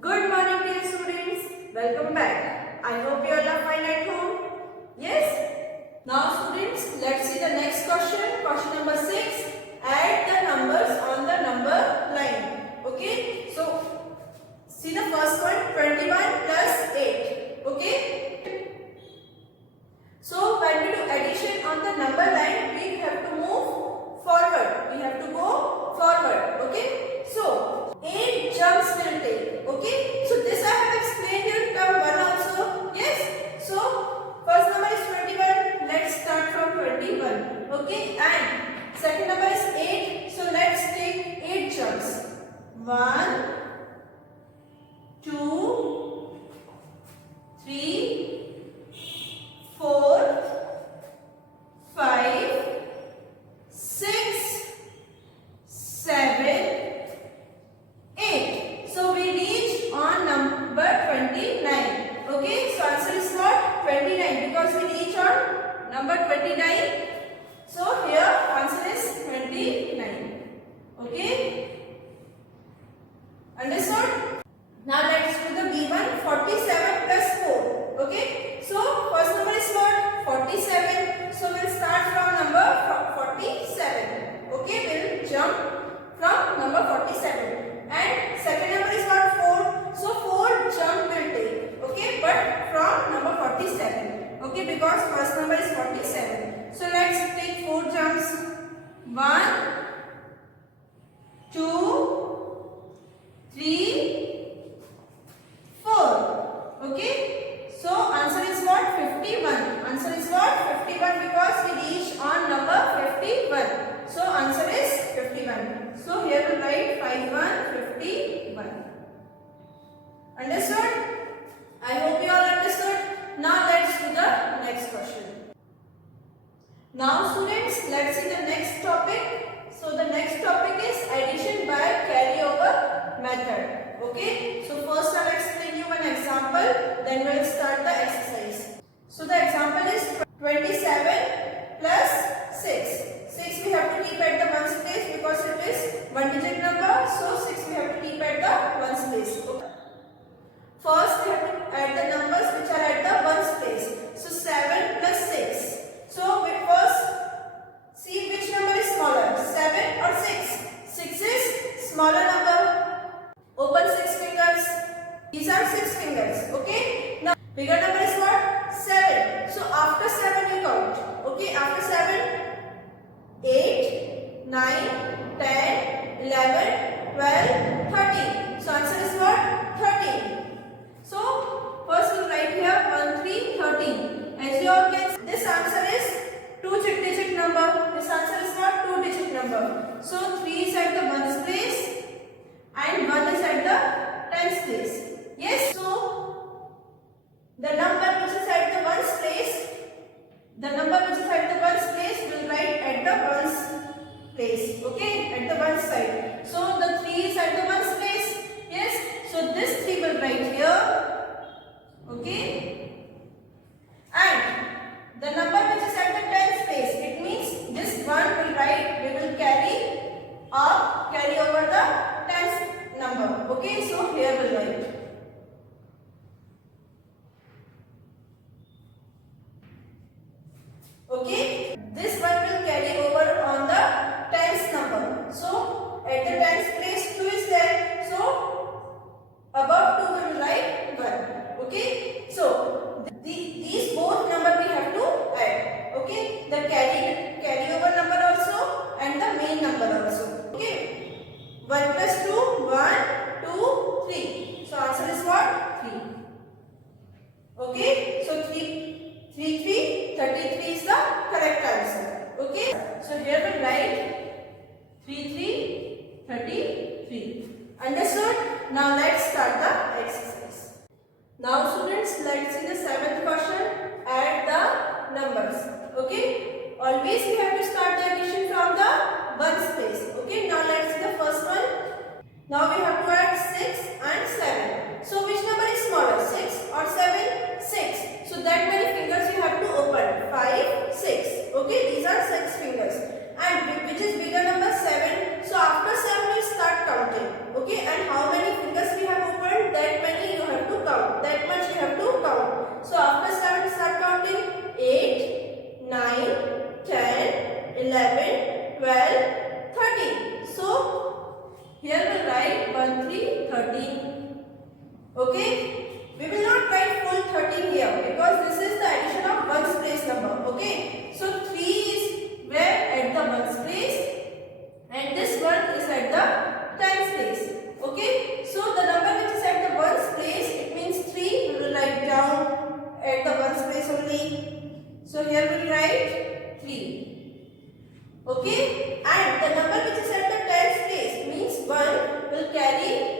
Good morning, dear students. Welcome back. I hope you all are fine at home. Yes? Now, students, let's see the next question. Question number 6. Add the numbers on the number line. Okay? So, see the first one, 21 plus 8. Okay? So, when we do addition on the number line, we have to move forward. We have to go forward. Okay? So, 8 jumps will take. Okay? So, this I have explained in term 1 also. Yes? So, first number is 21. Let's start from 21. Okay? And second number is 8. So, let's take 8 jumps. 1, 2, 3, 4, 5, 6, 7, 8. So we reach on number 29. Okay, so answer is what? 29 because we reach on number 29. So here answer is 29. Okay, understood? Now let's do the B1, 47 plus 4. Okay, so first number is what? 47. So we'll start from number 47. Okay, we'll jump from number 47. And second number is what? 4. So 4 jump will take. Okay, but from number 47. Okay, because first number is 47. So let's take 4 jumps. 1, 2, 3, 4. Okay, so answer is what? 51. Answer is what? 51 because we reach on number 51. So answer is 51. So here we write 51. Understood? I hope you all understood. Now let's do the next question. Now students, let's see the next topic. So the next topic is addition by carryover method. Okay, so first I'll explain you one example, then we'll start the exercise. So the example is 27 plus 6. 6 we have to keep at the ones place because it is one digit number. So 6 we have to keep at the ones place. Okay. First we have to add the numbers which are at the ones place. So 7 plus 6. So we first see which number is smaller, 7 or 6. 6 is smaller number. Open 6 fingers. These are 6 fingers. Okay. Now bigger number is what? 7. So after 7 you count. Okay. After 7, 8, 9, 10, 11, 12, 13. So answer is what? 13. So first we'll write here 1, 3, 13. As you all can see, this answer is 2-digit number. This answer is what? 2-digit number. So 3 is at the ones place and 1 is at the tens place. Yes. So the number which is at the ones place, we'll write at the ones place. Okay, at the ones side. So the 3 is at the ones place. Yes. So this 3 will write here. Okay. And the number which is at the tens place, it means this 1 will write, we will carry over the tens number. Okay, so here we'll write. Okay, this 1 will carry over on the tens number. So at the tens place 2 is there. So above 2 we will write 1. Okay, so these both number we have to add. Okay, the carry over number also and the main number also. Okay, 1 plus 2, 1, 2, 3. So answer is what? 3. Okay, so 33 is the correct Okay, we will not write full 13 here because this is the addition of ones place number. Okay, so 3 is where at the ones place and this one is at the tens place. Okay, so the number which is at the ones place, it means 3. We will write down at the ones place only. So here we will write 3. Okay, and the number which is at the tens place means 1 will carry.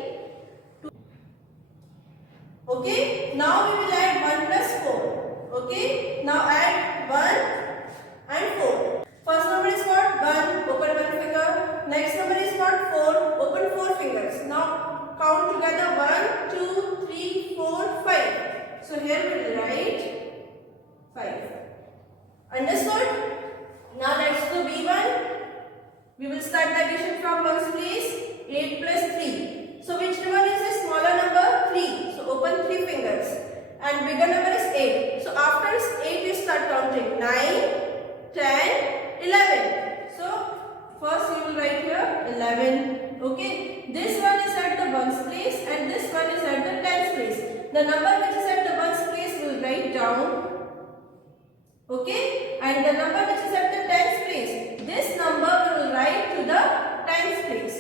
Okay, now we will add 1 plus 4. Okay, now add 1 and 4. First number is what? 1, open 1 finger. Next number is what? 4, open 4 fingers. Now count together 1, 2, 3, 4, 5. So here we will write 5. Understood? Now let's do B1. We will start the addition from ones place. 8 plus 3. So which one is the smaller number? 3. So open 3 fingers. And bigger number is 8. So after 8 you start counting. 9, 10, 11. So first you will write here 11. Okay. This one is at the ones place and this one is at the tens place. The number which is at the ones place we will write down. Okay. And the number which is at the tens place, this number we will write to the tens place.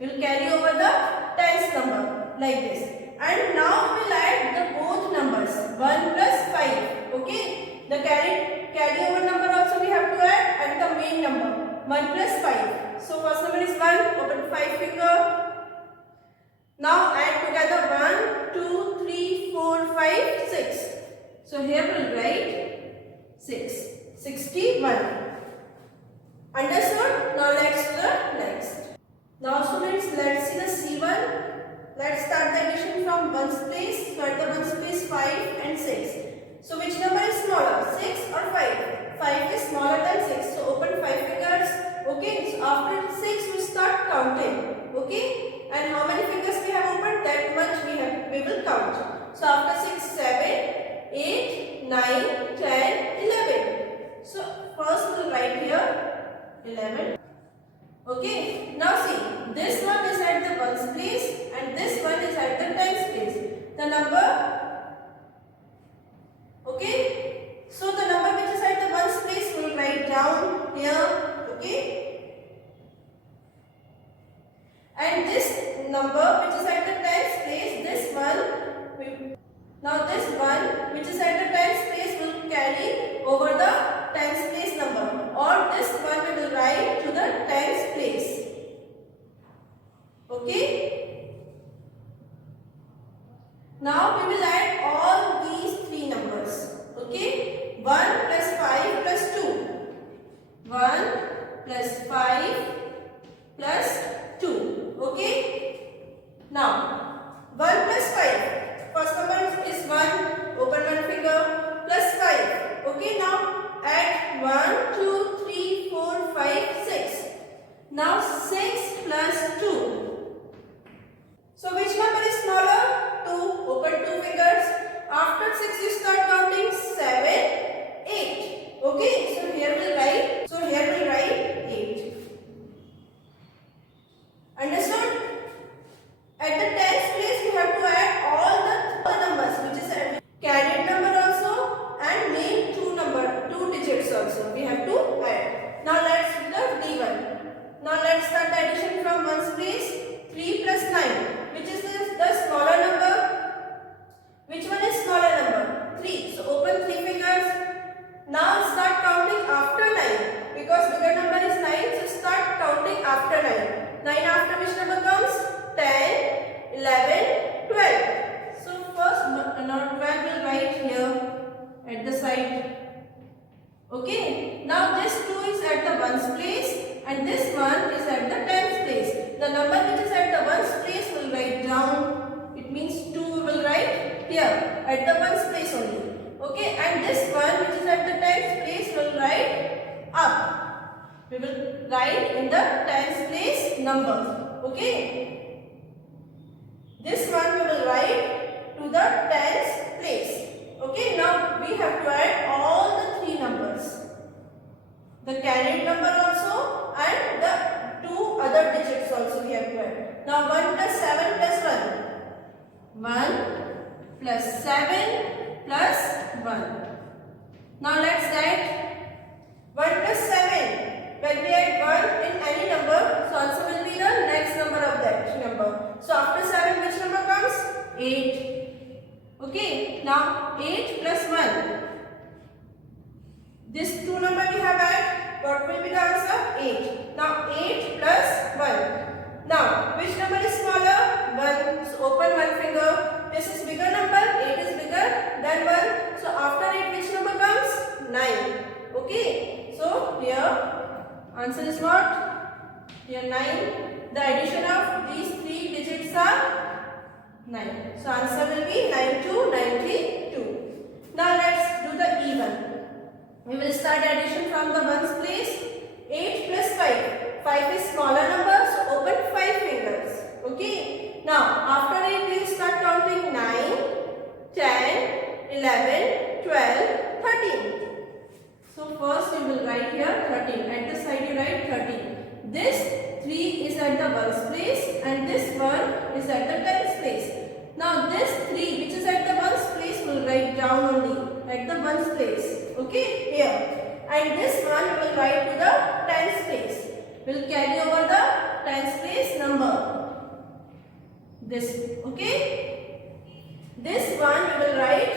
We will carry over the tens number like this. And now we will add the both numbers 1 plus 5. Okay. The carry over number also we have to add and the main number 1 plus 5. So first number is 1. Open 5 finger. Now add together 1, 2, 3, 4, 5, 6. So here we will write 6. 61. Understood? Now let's do the next. Now students, let's see the C1. Let's start the addition from ones place. So at the ones place 5 and 6. So which number is smaller? 6 or 5? 5 is smaller than 6. So open 5 fingers. Okay. So after 6 we start counting. Okay. And how many fingers we have opened? That much we will count. So after 6, 7, 8, 9, 10, 11. So first we will write here 11. Okay, now see, this one is at the ones place and this one is at the tens place. The number, okay, so the number which is at the ones place we will write down here, okay. And this number which is at the tens place, this one, now this one which is at the tens place will carry over the tens place number. Or this one we will write to the tens place. Okay. Now we will add all these 3 numbers. Okay. 1 plus 5 plus 2. 1 plus 5 plus 2. Okay. Now 1 plus 5. First number is 1. Open 1 finger. Plus 5. Okay. Now add 1, 2, 3, 4, 5, 6. Now 6 plus 2. So which number is smaller? 2. Open 2 fingers. After 6 you start counting 7, 8. Okay. So here we will write. So here we will write 8. Understood? At the tens place we have to add all the numbers which is carried number also and main 2 digits also we have to add. Now let's do the D1. Now let's start the addition from ones place. 3 plus 9. Which is the smaller number? Which one is smaller number? 3. So open 3 fingers. Now start counting after 9. Because bigger number is 9. So start counting after 9. 9 after which number comes? 10, 11, 12. So first now 12 will write here at the side. Okay. Now this 2 is at the ones place and this one is at the tens place. The number which is at the ones place will write down. It means 2 we will write here at the ones place only. Okay. And this one which is at the tens place will write up. We will write in the tens place number. Okay. This one we will write to the tens place. Okay. Now we have to add all the 3 numbers. The carried number also and the 2 other digits also we have to add. Now 1 plus 7 plus 1. 1 plus 7 plus 1. Now let's add 1 plus 7. When we add 1 in any number, so answer will be the next number of that number. So after 7, which number comes? 8. Okay. Now 8 plus 1. This two number we have add. What will be the answer? 8. Now 8 plus 1. Now which number is smaller? 1. So open one finger. This is bigger number. 8 is bigger than 1. So after 8, which number comes? 9. Okay. So here answer is what? Here 9. The addition of these three digits are 9. So answer will be 9 to 92. Now let's do the even. We will start addition from the ones place. 8 plus 5. 5 is smaller number, so open 5 fingers. Okay. Now after 8 we will start counting 9, 10, 11, 12, 13. So first you will write here 13. At the side you write 13. This 3 is at the ones place and this 1 is at the tens place. Now this 3 which is at the ones place will write down only at the ones place. Okay, here. And this one will write to the tens place. Will carry over the tens place number. This, okay. This one we will write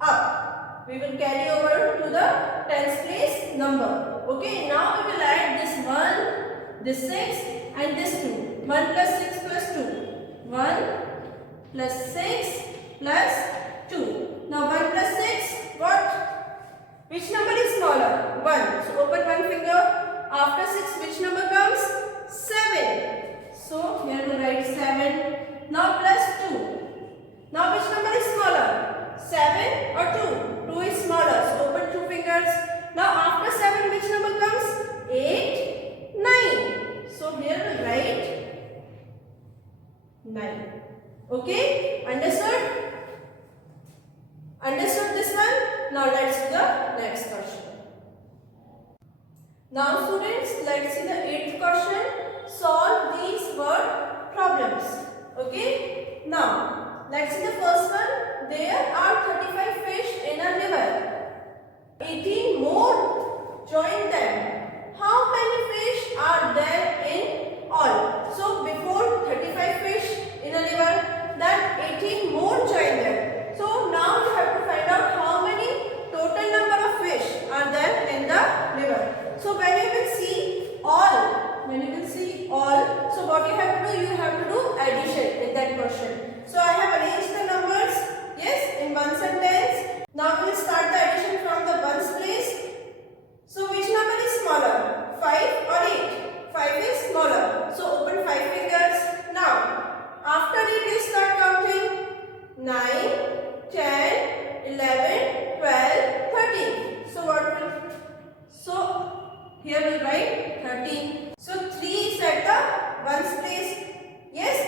up. We will carry over to the tens place number. Okay, now we will add this 1, this 6 and this 2. 1 plus 6 plus 2. 1 plus 6 plus 2. Now 1 plus 6, what? Which number is smaller? 1. So open one finger. After 6, which number comes? 7. So here we write 7. Now plus 2. Now which number is smaller? 7 or 2? 2 is smaller. So open 2 fingers. Now after 7, which number comes? 8, 9. So here we write 9. Okay? Understood? Understood this one? Now let's do the next question. Now students, let's see the 8th question. Solve these word problems. Okay? Now, let's see the first one. There are 35 fish in a river. 18 more join them. How many fish are there in all? So before 35 fish in a river, then 18 more join them. So now you have to find out how many total number of fish are there in the river. So when you will see all, so what you have to do, you have to do addition in that question. So I have arranged the numbers, yes, in one sentence. Now we will start the addition from the ones place. So which number is smaller, 5 or 8? 5 is smaller. So open 5 fingers. Now after it you start counting 9, 10, 11, 12, 13. So what will? So here we write 13. So 3 is at the ones place. Yes.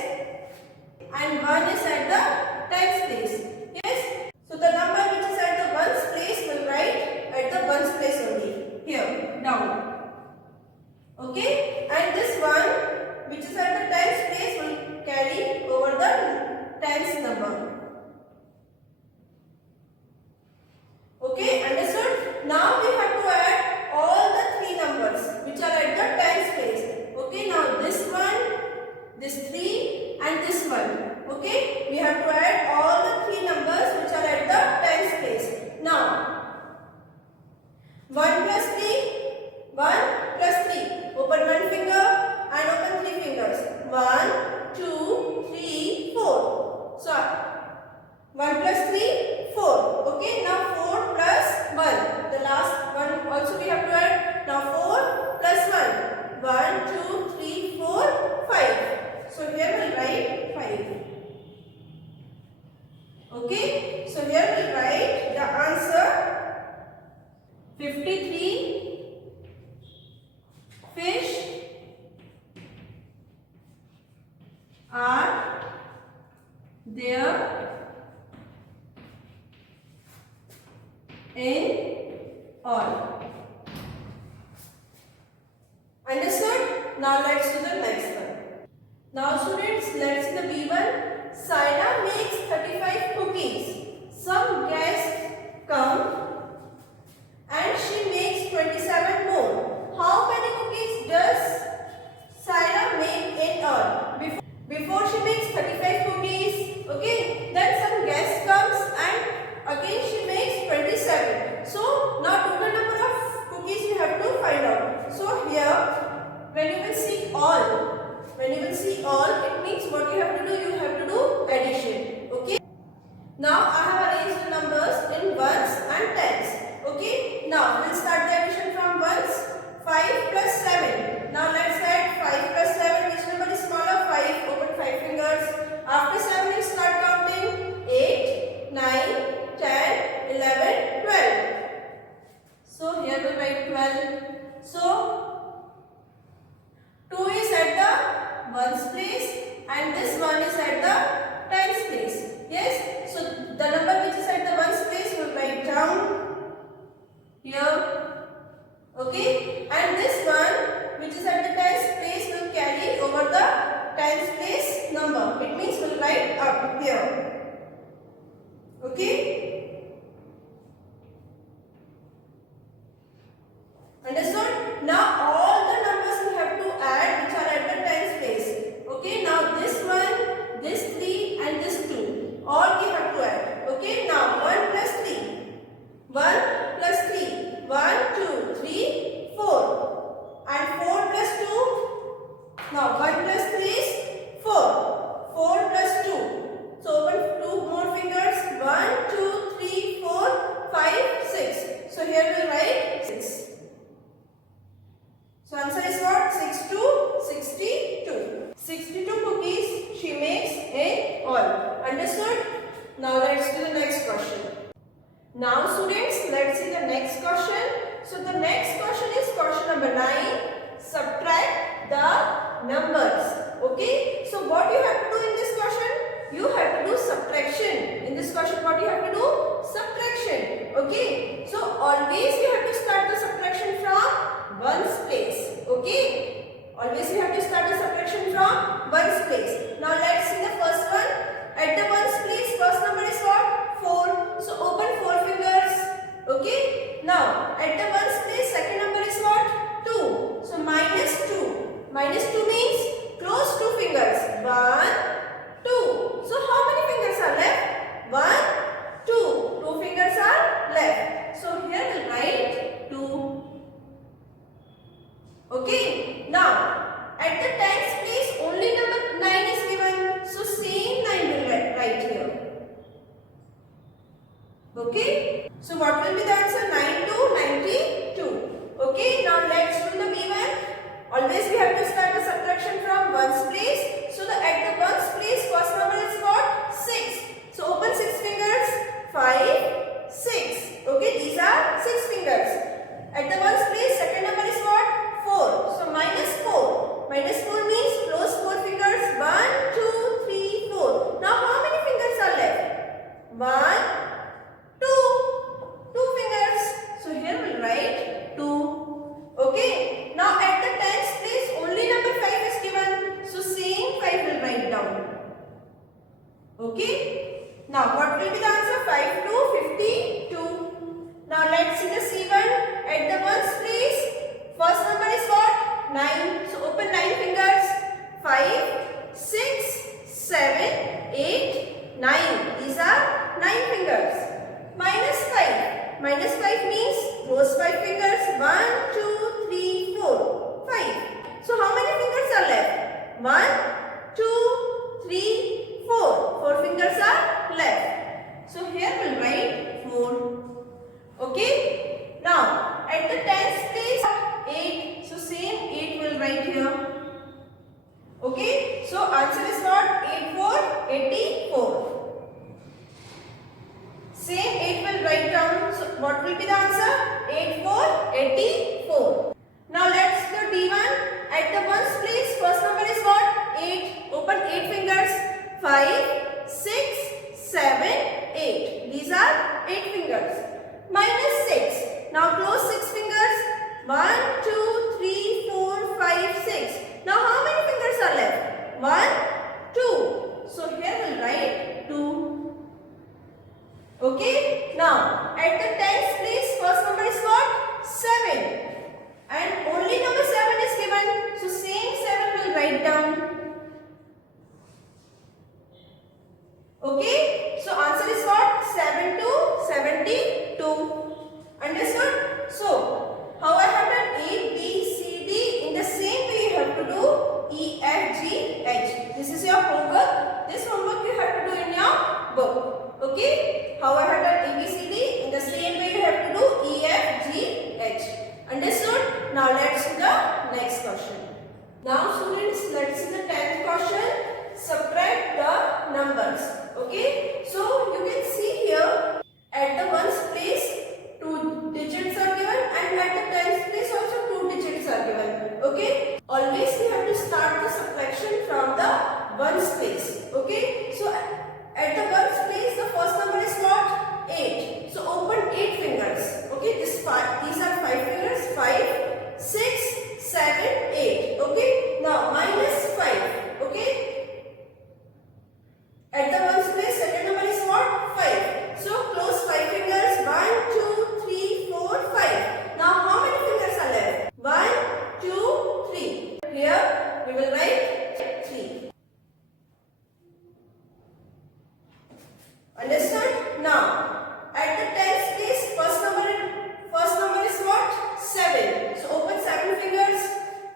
And 1 is at the tens place. Yes. So the number which is at the ones place will write at the ones place only. Here down. Okay. And this one which is at the tens place will carry over the tens number. Okay, understood? Now we have to add all the 3 numbers which are at the tens place. Okay, now this one, this 3 and this one. Okay, we have to add all the 3 numbers which are at the tens place. Now, 1 plus 3, 1 plus 3. Open one finger and open 3 fingers. 1, 2, 3, 4. So, 1 plus 3, 4. Okay, now 4 plus 1. The last one also we have to add. Now 4 plus 1. 1, 2, 3, 4, 5. So here we will write 5. Okay, so here we will write the answer 53 fish are there in all. Understood? Now let's do the next one. Now students, let's see the B1. Saina makes 35 Again she makes 27. So now total number of cookies you have to find out. So here when you will see all, it means what you have to do, you have to do addition. Okay. Now I have arranged the numbers in ones and tens. Okay. Now we'll start the addition from ones. 5 plus 7. Now let's add 5 plus 7. Which number is smaller? 5. Open 5 fingers. After 7 you start counting. 8, 9, 10, 11, 12. So here we write 12. So 2 is at the ones place and this one is at the tens place. Yes. So the number which is at the ones place will write down here. Okay. And this one which is at the tens place will carry over the tens place number. It means we'll write up here. Okay. Understood? Now all the numbers we have to add which are at the tens place. Okay. Now this one, this 3 and this 2. All we have to add. Okay. Now 1 plus 3. 1 plus 3. 1, 2, 3, 4. And 4 plus 2. Now 1 plus 3 is 4. 4 plus 2. So open 2 more fingers. 1, 2, 3, 4, 5, 6. So here we write 6. So answer is what? 6 to 62. 62 cookies she makes in all. Understood? Now let's do the next question. Now students, let's see the next question. So the next question is question number 9. Subtract the numbers. Okay. So what you have to do in this question? You have to do subtraction. In this question what you have to do? Subtraction. Okay. So always you have to start the subtraction from ones place. Okay. Always you have to start the subtraction from ones place. Now let's see the first one. At the ones place, first number is what? 4. So open 4 fingers. Okay. Now at the ones place, second number is what? 2. So minus 2. Minus 2 means close 2 fingers. 1, 2. So how many fingers are left? 1, 2. 2 fingers are left. So here we'll write 2. Okay. Now at the tens place only number 9 is given. So same 9 will write here. Okay. So what will be the answer? 9 to 92. Okay. Now let's do the B1. Always we have to start the subtraction from ones place. So at the ones place first number is what? 6. So open 6 fingers. 5, 6. Okay. These are 6 fingers. At the ones place second number is what? 4. So minus 4. Minus 4 means close 4 fingers. 1, 2, 3, 4. Now how many fingers are left? 1, 2. 2 fingers. So here we'll write 2. Okay. Now at the tens place only number 5 is given. So same 5 will write down. Okay. Now what will be the answer? 5 to 52. Now let's see the C1. At the ones place first number is what? 9. So open 9 fingers. 5, 6, 7, 8, 9. These are 9 fingers. Minus 5. Minus 5 means close 5 fingers. 1, 2, 3, 4, 5. So how many fingers are left? 1, 2, 3, 4. 4 fingers are left. So here we'll write 4. Okay. Now at the tens place 8. So same 8 will write here. Okay. So answer is what? 8 4, 84. Same 8 will write down. So what will be the answer? 8 4, 84. Now let's do D1. At the ones place first number is what? 8. Open 8 fingers. 5, 6, 7, 8. These are 8 fingers. Minus 6. Now close 6 fingers. 1, 2, 3, 4, 5, 6. Now how many fingers are left? 1, 2. So here we'll write 2. Okay. Now at the tens place Understood? Now, at the tens place, first number is what? 7. So open 7 fingers.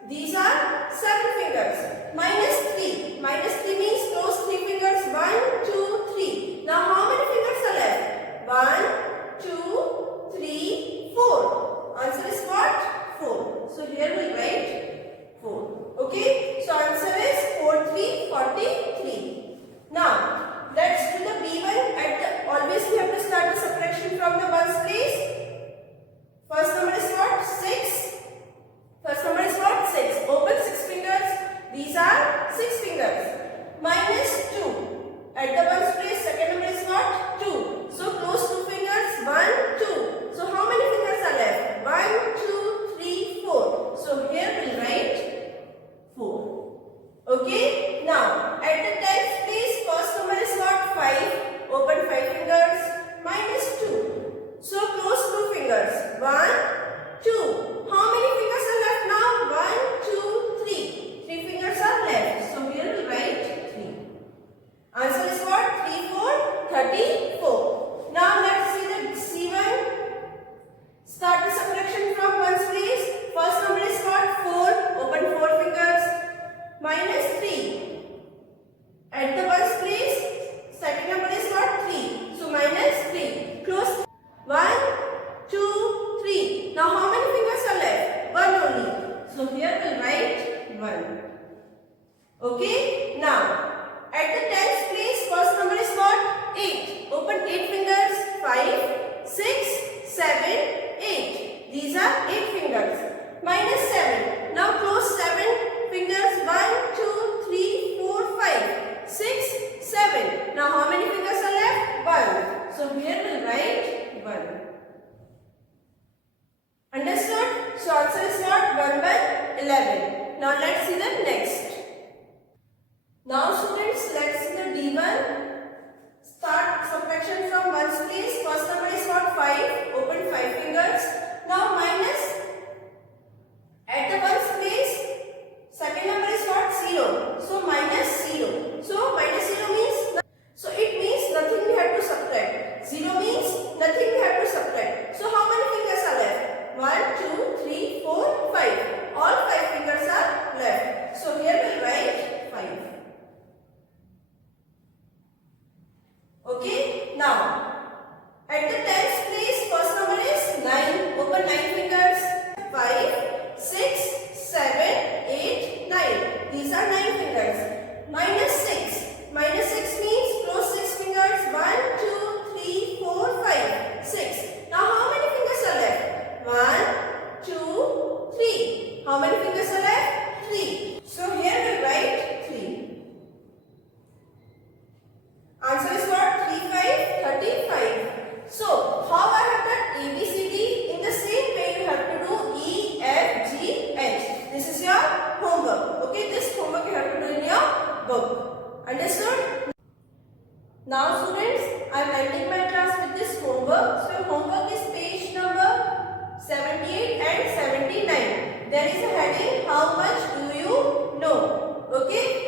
These are 7 fingers. Minus 3. Minus 3 means close 3 fingers. 1, 2, 3. Now how many fingers are left? 1, 2, 3, 4. Answer is what? 4. So here we write 4. Okay. So answer is 4, 3, 43. Now let's do the B1. Always we have to start the subtraction from the ones place. First number is what? 6. First number is what? 6. Open 6 fingers. These are 6 fingers. Minus 2. At the ones place, second number is what? 2. So close 2 fingers. 1, 2. So how many fingers are left? 1, 2, 3, 4. So here we'll write 4. Okay. Now at the tens place, first number is what? 5. Open 5 fingers. Minus 2. So close 2 fingers. 1, 2. How many fingers are left now? 1, 2, 3. 3 fingers are left. So here we write 3. Answer is what? 3, 4, 34. Now let's see the C1. Start the subtraction from ones place. First number is what? 4. Open 4 fingers. Minus 3. At the ones place, second number is what? 3. So minus 3. Close. 1, 2, 3. Now how many fingers are left? 1 only. So here we'll write 1. Okay. Now at the tens place, first number is what? 8. Open 8 fingers. 5, 6, 7, 8. These are 8 fingers. Minus 7. Now close 7 fingers. 1, 2, 3, 4, 5, 6, 7. Now how many fingers are left? 1. So here we'll write 1. Understood? So answer is what? 1 by 11. Now let's see the next. Now students, let's see the D1. Start subtraction from ones place. First number is what? 5. Open 5 fingers. Now minus. At the ones place, second number is what? 0. So minus 0. So minus 0 means, so it means nothing we have to subtract. 0 means nothing we have to subtract. So how many fingers are left? 1, 2, 3, 4, 5. All 5 fingers are left. So here we'll write 5. Okay. Now at the tens place, first number is 9. Open 9 fingers. 5, 6, 7, 8, 9. These are 9 fingers. Minus 6. Minus 6 means close 6 fingers. 1, 2, 3, 4, 5, 6. Now how many fingers are left? 1, 2, 3. How many fingers are left? 3. So here we write 3. Answer is what? 3, 5, 35. So how I have done ABCD? In the same way you have to do E, F, G, H. This is your homework. Okay, this homework you have to do in your book. Understood? Now students, I am ending my class with this homework. So your homework is page number 78 and 79. There is a heading, how much do you know? Okay.